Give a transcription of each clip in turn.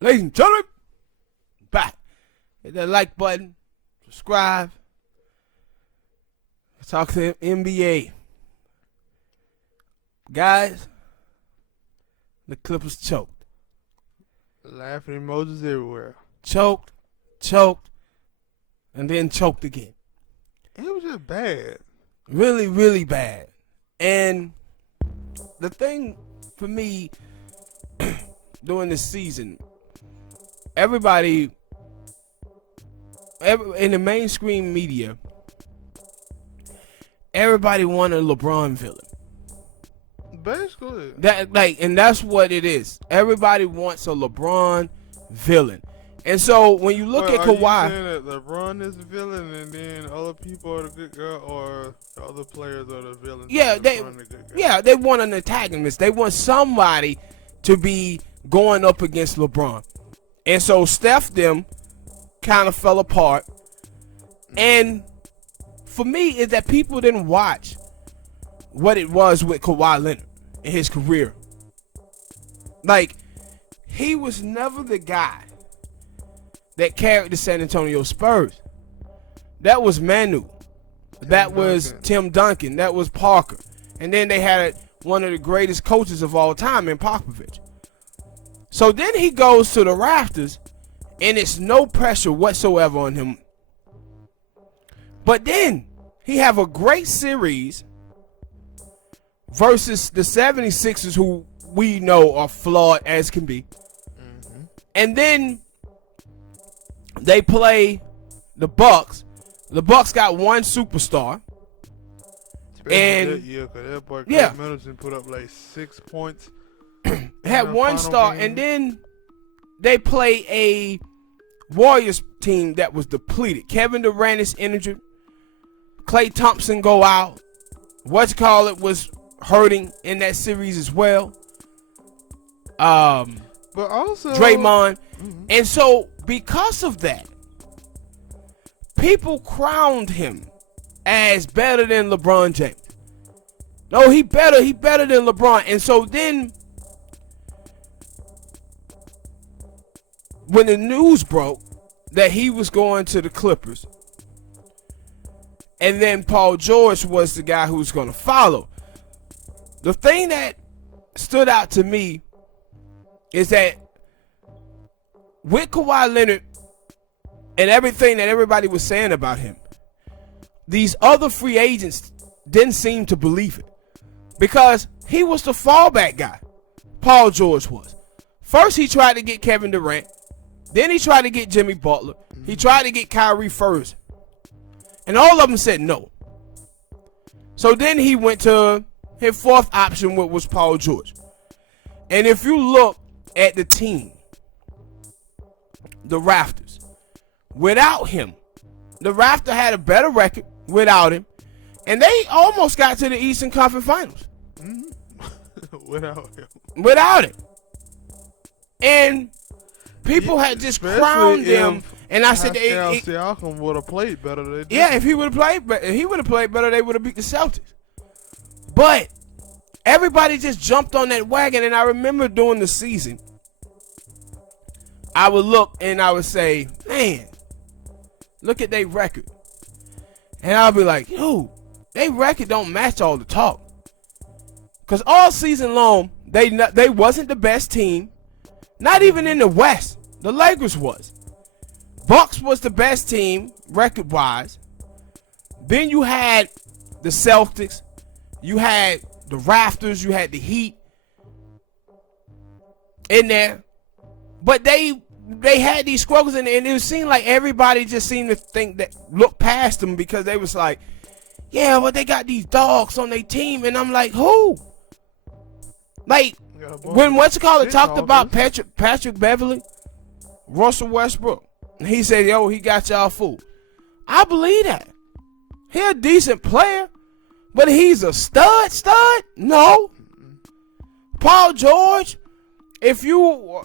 Ladies and gentlemen, back. Hit that like button. Subscribe. Talk to NBA. Guys, the Clippers choked. Laughing emojis everywhere. Choked, and then choked again. It was just bad. Really, really bad. And the thing for me during this season, everybody in the mainstream media, everybody wanted a LeBron villain. Basically. And that's what it is. Everybody wants a LeBron villain. And so when you look at Kawhi, are you saying that LeBron is the villain and then other people are the good guy, or the other players are the villains? They want an antagonist. They want somebody to be going up against LeBron. And so Steph them kind of fell apart. And for me, is that people didn't watch what it was with Kawhi Leonard in his career. Like, he was never the guy that carried the San Antonio Spurs. That was Manu. That was Tim Duncan. That was Parker. And then they had one of the greatest coaches of all time in Popovich. So then he goes to the Raptors, and it's no pressure whatsoever on him. But then he have a great series versus the 76ers, who we know are flawed as can be. Mm-hmm. And then they play the Bucks. The Bucks got one superstar. Especially that boy Chris Middleton put up like 6 points. Had one star, game. And then they play a Warriors team that was depleted. Kevin Durant is injured. Klay Thompson go out. Was hurting in that series as well. But also Draymond. Mm-hmm. And so because of that, people crowned him as better than LeBron James. No, he better than LeBron. And so then when the news broke that he was going to the Clippers, and then Paul George was the guy who was going to follow, the thing that stood out to me is that with Kawhi Leonard and everything that everybody was saying about him, these other free agents didn't seem to believe it, because he was the fallback guy. Paul George was. First, he tried to get Kevin Durant. Then he tried to get Jimmy Butler. He tried to get Kyrie first. And all of them said no. So then he went to his fourth option, which was Paul George. And if you look at the team, the Raptors, without him, the Raptors had a better record without him. And they almost got to the Eastern Conference Finals. Without him. And people had just crowned him. And I said, Siakam would have played better. If he would have played better, they would have beat the Celtics. But everybody just jumped on that wagon. And I remember during the season, I would look and I would say, man, look at their record. And I'll be like, yo, their record don't match all the talk. Because all season long, they wasn't the best team. Not even in the West. The Lakers was. Bucks was the best team record-wise. Then you had the Celtics. You had the Raptors. You had the Heat in there. But they had these struggles, and it seemed like everybody just seemed to look past them, because they was like, yeah, but they got these dogs on their team. And I'm like, who? Like, when talked about Patrick Beverly, Russell Westbrook, he said, yo, he got y'all fooled. I believe that. He a decent player, but he's a stud? No. Paul George, if you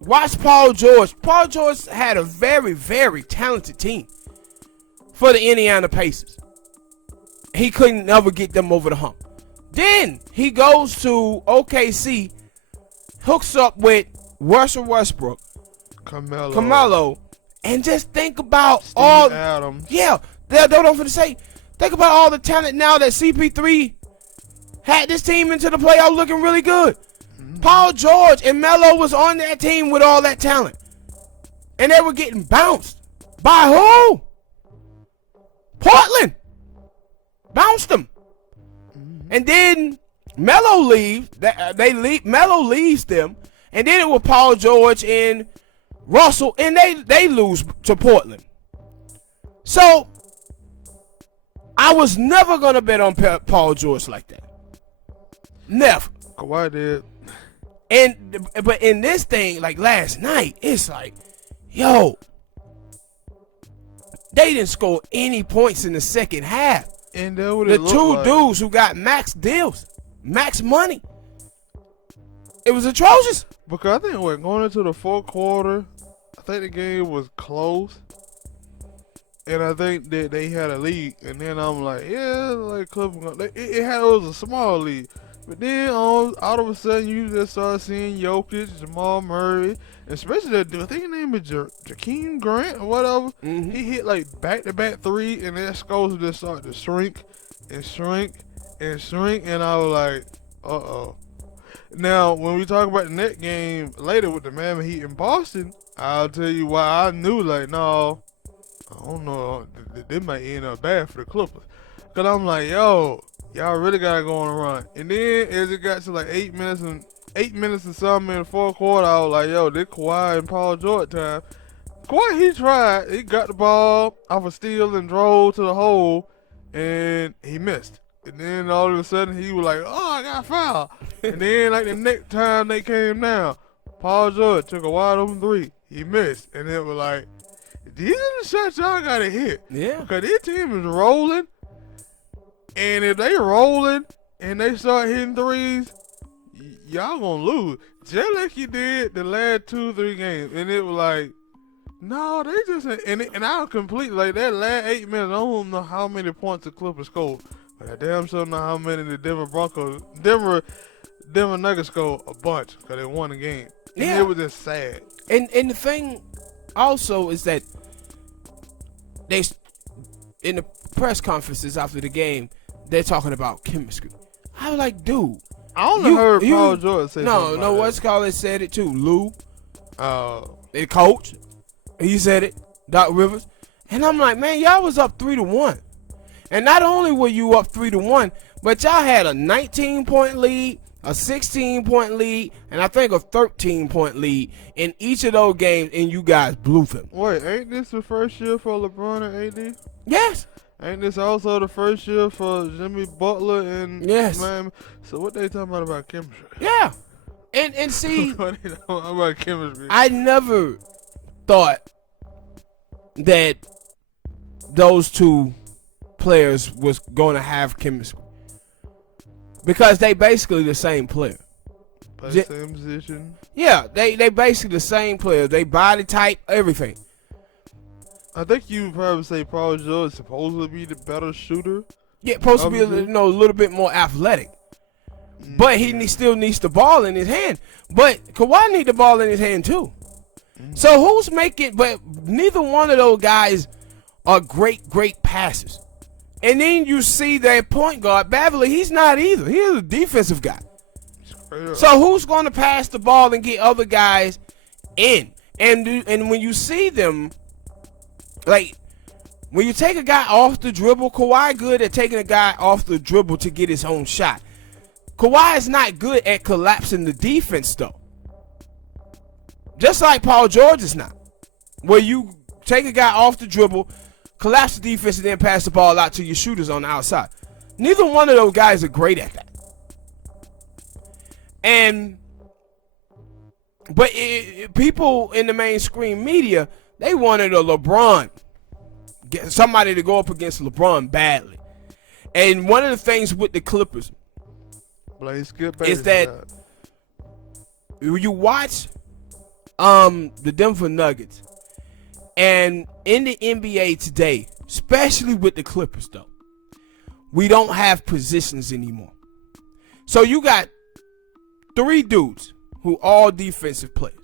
watch Paul George had a very, very talented team for the Indiana Pacers. He couldn't ever get them over the hump. Then he goes to OKC, hooks up with Russell Westbrook, Carmelo. And just think about Steve all. Adams. Yeah, don't forget to say. Think about all the talent now that CP3 had this team into the playoffs looking really good. Paul George and Melo was on that team with all that talent. And they were getting bounced. By who? Portland. Bounced them. And then Melo leaves. Melo leaves them. And then it was Paul George and Russell. And they lose to Portland. So I was never going to bet on Paul George like that. Never. Kawhi did. But in this thing, like last night, it's like, yo, they didn't score any points in the second half. And that what the it looked two like. dudes who got max deals, max money, it was atrocious. Because I think going into the fourth quarter, I think the game was close. And I think that they had a lead. And then I'm like, yeah, like Clippers. It was a small lead. But then all of a sudden you just start seeing Jokic, Jamal Murray, especially that dude, I think his name is Jakeem Grant or whatever. Mm-hmm. He hit like back-to-back three, and that scores just started to shrink and shrink and shrink. And I was like, uh-oh. Now, when we talk about the next game later with the Miami Heat in Boston, I'll tell you why I knew, like, no, I don't know, this might end up bad for the Clippers. Because I'm like, yo, y'all really got to go on a run. And then as it got to like 8 minutes and something in the fourth quarter, I was like, yo, this Kawhi and Paul George time. Kawhi, he tried. He got the ball off a steal and drove to the hole, and he missed. And then all of a sudden, he was like, oh, I got fouled. And then like the next time they came down, Paul George took a wide open three. He missed. And it was like, these are the shots y'all got to hit. Yeah. Because this team is rolling. And if they rolling and they start hitting threes, y'all gonna lose. Just like you did the last 2-3 games. And it was like, no, they just, and I was completely, like that last 8 minutes, I don't know how many points the Clippers scored. But I damn sure know how many the Denver Nuggets scored a bunch because they won the game. And Yeah. it was just sad. And the thing also is that they, in the press conferences after the game, they're talking about chemistry. I was like, dude. I only heard Paul George say something No, about what's called it said it too. Lou, Oh. the coach, he said it. Doc Rivers. And I'm like, man, y'all was up 3-1. And not only were you up 3-1, but y'all had a 19-point lead, a 16-point lead, and I think a 13-point lead in each of those games, and you guys blew them. Wait, ain't this the first year for LeBron and AD? Yes. Ain't this also the first year for Jimmy Butler and Yes. Miami? So what they talking about chemistry? Yeah. And see, What they talking about chemistry? I never thought that those two players was going to have chemistry because they basically the same player. Play the same position. Yeah, they basically the same player. They body type, everything. I think you would probably say Paul George is supposed to be the better shooter. Yeah, supposed to be a little bit more athletic. But he still needs the ball in his hand. But Kawhi need the ball in his hand too. So who's making? But neither one of those guys are great passers. And then you see that point guard Beverly. He's not either. He's a defensive guy. So who's going to pass the ball and get other guys in? And when you see them, like when you take a guy off the dribble, Kawhi good at taking a guy off the dribble to get his own shot. Kawhi is not good at collapsing the defense though. Just like Paul George is not. Where you take a guy off the dribble, collapse the defense, and then pass the ball out to your shooters on the outside. Neither one of those guys are great at that. But people in the mainstream media, they wanted a LeBron, somebody to go up against LeBron badly. And one of the things with the Clippers is that you watch the Denver Nuggets, and in the NBA today, especially with the Clippers though, we don't have positions anymore. So you got three dudes who all defensive players.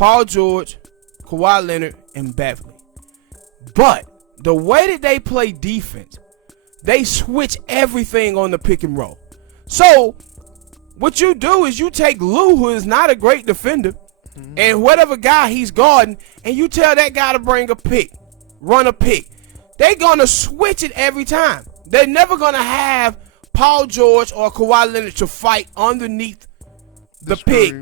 Paul George, Kawhi Leonard, and Beverly. But the way that they play defense, they switch everything on the pick and roll. So what you do is you take Lou, who is not a great defender, and whatever guy he's guarding, and you tell that guy to bring a pick, run a pick. They're going to switch it every time. They're never going to have Paul George or Kawhi Leonard to fight underneath the pick.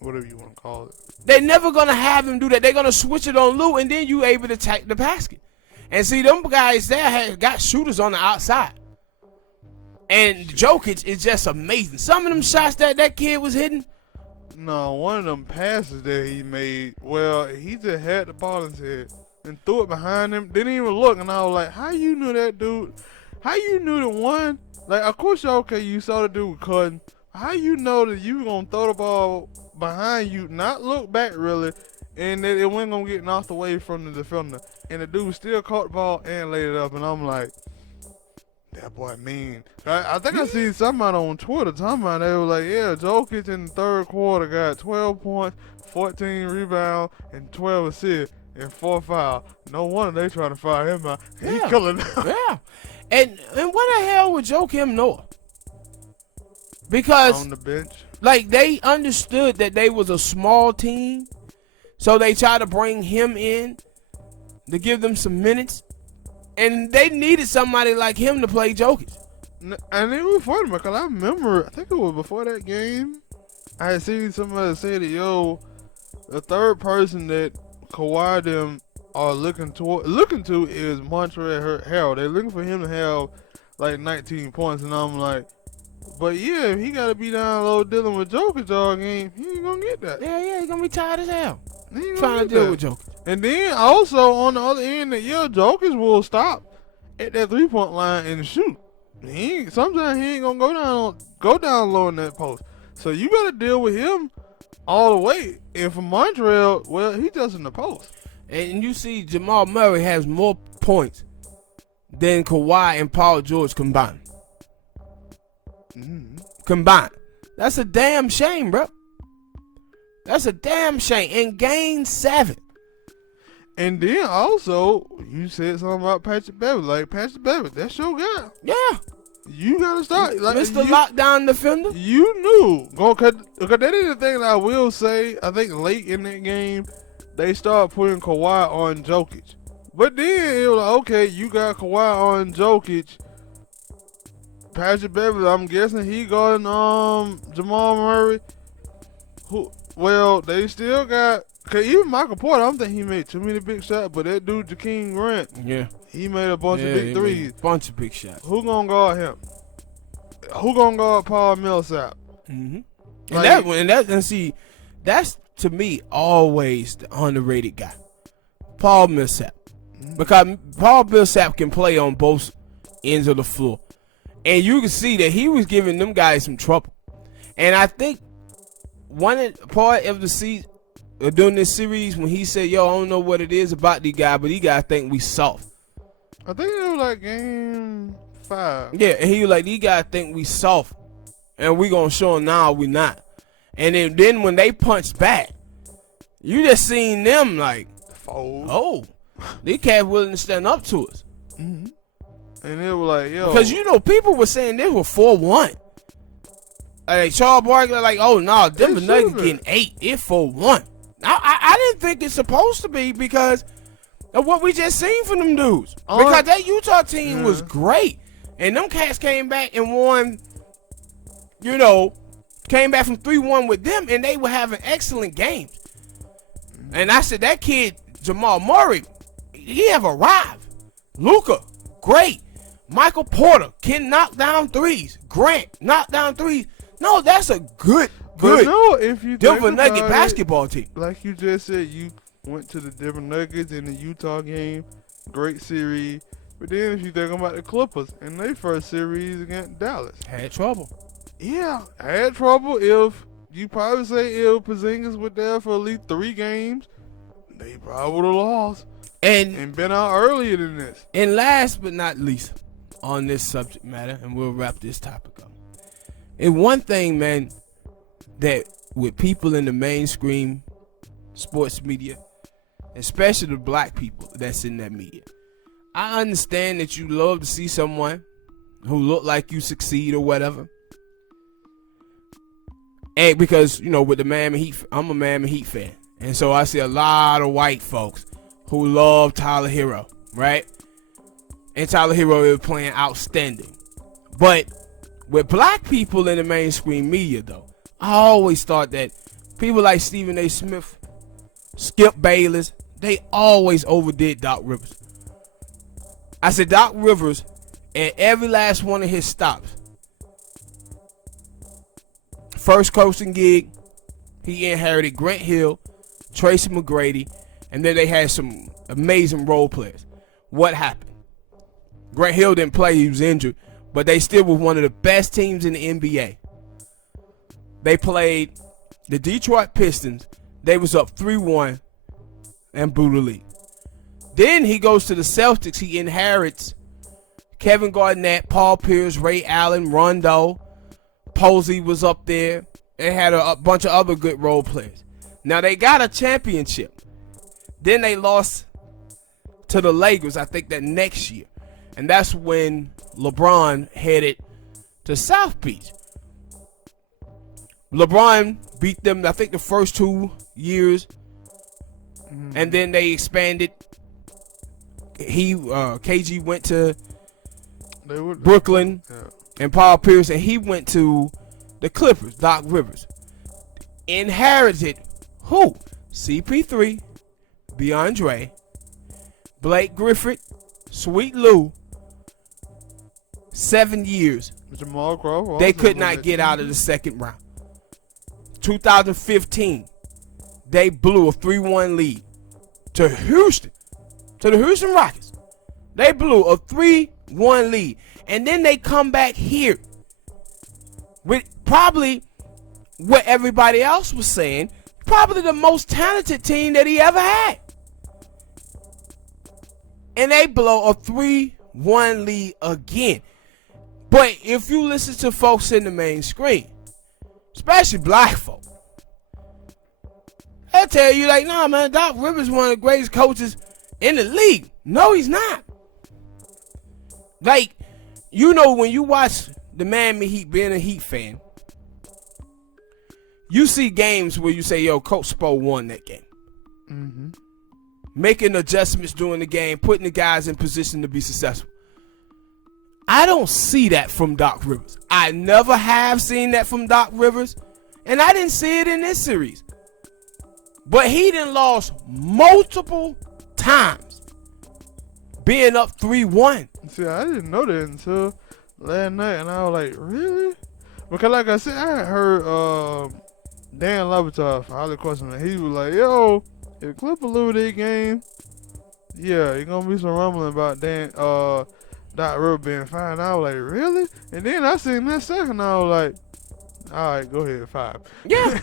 Whatever you want to call it. They're never going to have him do that. They're going to switch it on Lou, and then you able to attack the basket. And see, them guys there have got shooters on the outside. And Jokic is just amazing. Some of them shots that kid was hitting. No, one of them passes that he made, well, he just had the ball in his head and threw it behind him. Didn't even look, and I was like, how you knew that dude? How you knew the one? Like, of course, okay, you saw the dude cutting. How you know that you were going to throw the ball behind you, not look back really, and that it wasn't going to get knocked away from the defender? And the dude still caught the ball and laid it up, and I'm like, that boy mean. I think I seen somebody on Twitter talking about it. They were like, yeah, Jokic in the third quarter got 12 points, 14 rebounds, and 12 assists, and 4 fouls. No wonder they trying to foul him out. He's killing them. Yeah. And what the hell would Joakim Noah? Because on the bench, like, they understood that they was a small team, so they tried to bring him in to give them some minutes, and they needed somebody like him to play Jokic. And it was funny because I remember, I think it was before that game, I had seen somebody say that, yo, the third person that Kawhi them are looking to is Montrezl Harrell. They're looking for him to have like 19 points, and I'm like, but yeah, if he got to be down low dealing with Jokic all game, he ain't gonna get that. Yeah, he's gonna be tired as hell Trying to deal with Jokic. And then also on the other end, that Jokic will stop at that 3-point line and shoot. Sometimes he ain't gonna go down low in that post. So you gotta deal with him all the way. And for Montreal, well, he just in the post. And you see, Jamal Murray has more points than Kawhi and Paul George combined. Combined. That's a damn shame, bro. That's a damn shame. In game 7. And then also, you said something about Patrick Beverly. Like, Patrick Beverly, that's your guy. Yeah. You gotta start. Like, Mr. Lockdown defender. You knew. Because that is the thing that I will say. I think late in that game, they started putting Kawhi on Jokic. But then it was like, okay, you got Kawhi on Jokic. Patrick Beverly, I'm guessing he got Jamal Murray. Well, they still got, cause even Michael Porter, I don't think he made too many big shots, but that dude Jakeem Grant, he made a bunch of big threes. Bunch of big shots. Who gonna guard him? Who gonna guard Paul Millsap? And see, that's to me always the underrated guy, Paul Millsap, because Paul Millsap can play on both ends of the floor, and you can see that he was giving them guys some trouble. And I think one part of the season during this series when he said, "Yo, I don't know what it is about these guys, but these guys think we soft." I think it was like game 5. Yeah, and he was like, "These guys think we soft, and we gonna show them now we not." And then when they punched back, you just seen them like, "Oh, these cats willing to stand up to us." And it was like, yo, because people were saying they were 4-1. Like Charles Barkley, like, "Oh no, Denver Nuggets getting 8. It's 4-1." I didn't think it's supposed to be because of what we just seen from them dudes. Because that Utah team was great, and them cats came back and won. Came back from 3-1 with them, and they were having excellent games. And I said, that kid Jamal Murray, he have arrived. Luka, great. Michael Porter can knock down threes. Grant knock down threes. No, that's a good if you Denver Nugget basketball team. Like you just said, you went to the Denver Nuggets in the Utah game, great series. But then if you think about the Clippers in their first series against Dallas, had trouble. Yeah, had trouble. If you probably say if Porzingis was there for at least 3 games, they probably would have lost and been out earlier than this. And last but not least, on this subject matter, and we'll wrap this topic up. And one thing, man, that with people in the mainstream sports media, especially the black people that's in that media. I understand that you love to see someone who look like you succeed or whatever. And because, with the Miami Heat, I'm a Miami Heat fan. And so I see a lot of white folks who love Tyler Hero, right? And Tyler Hero is playing outstanding. But with black people in the mainstream media, though, I always thought that people like Stephen A. Smith, Skip Bayless, they always overdid Doc Rivers. I said Doc Rivers, at every last one of his stops, first coaching gig, he inherited Grant Hill, Tracy McGrady, and then they had some amazing role players. What happened? Grant Hill didn't play, he was injured, but they still were one of the best teams in the NBA. They played the Detroit Pistons. They was up 3-1 and blew the league. Then he goes to the Celtics. He inherits Kevin Garnett, Paul Pierce, Ray Allen, Rondo. Posey was up there. They had a bunch of other good role players. Now they got a championship. Then they lost to the Lakers, I think that next year. And that's when LeBron headed to South Beach. LeBron beat them, I think, the first 2 years. And then they expanded. KG went to Brooklyn, and Paul Pierce, and he went to the Clippers, Doc Rivers. Inherited who? CP3, DeAndre, Blake Griffin, Sweet Lou. 7 years. Jamal Crawford. They could not get out of the second round. 2015, they blew a 3-1 lead to Houston, to the Houston Rockets. They blew a 3-1 lead. And then they come back here with probably what everybody else was saying, probably the most talented team that he ever had. And they blow a 3-1 lead again. But if you listen to folks in the mainstream, especially black folk, they'll tell you like, nah, man, Doc Rivers is one of the greatest coaches in the league. No, he's not. Like, when you watch the Miami Heat, being a Heat fan, you see games where you say, yo, Coach Spo won that game. Mm-hmm. Making adjustments during the game, putting the guys in position to be successful. I don't see that from Doc Rivers. I never have seen that from Doc Rivers, and I didn't see it in this series. But he done lost multiple times, being up 3-1. See, I didn't know that until last night, and I was like, really? Because like I said, I had heard Dan Lebatov, Holly question, and he was like, yo, if Clipper lose this game, yeah, it's going to be some rumbling about Doc Rivers being fine. I was like, really? And then I seen that second, I was like, all right, go ahead, 5. Yeah.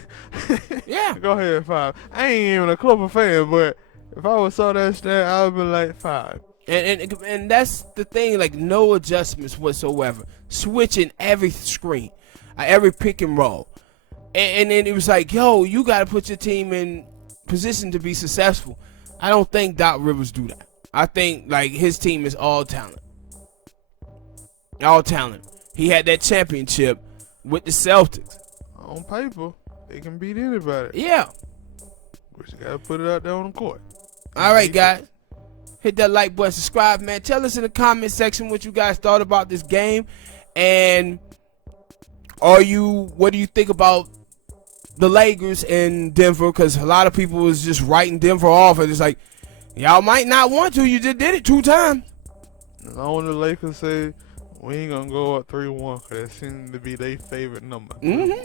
Yeah. Go ahead, 5. I ain't even a Clipper fan, but if I would saw that stat, I would be like 5. And that's the thing, like no adjustments whatsoever. Switching every screen, every pick and roll. And then it was like, yo, you got to put your team in position to be successful. I don't think Doc Rivers do that. I think like his team is all talent. All talent. He had that championship with the Celtics. On paper, they can beat anybody. Yeah. But you got to put it out there on the court. All right, guys. Hit that like button, subscribe, man. Tell us in the comment section what you guys thought about this game. And what do you think about the Lakers in Denver? Because a lot of people was just writing Denver off. And it's like, y'all might not want to. You just did it 2 times. As long as the Lakers say, we ain't going to go up 3-1 because that seems to be their favorite number. Mm-hmm.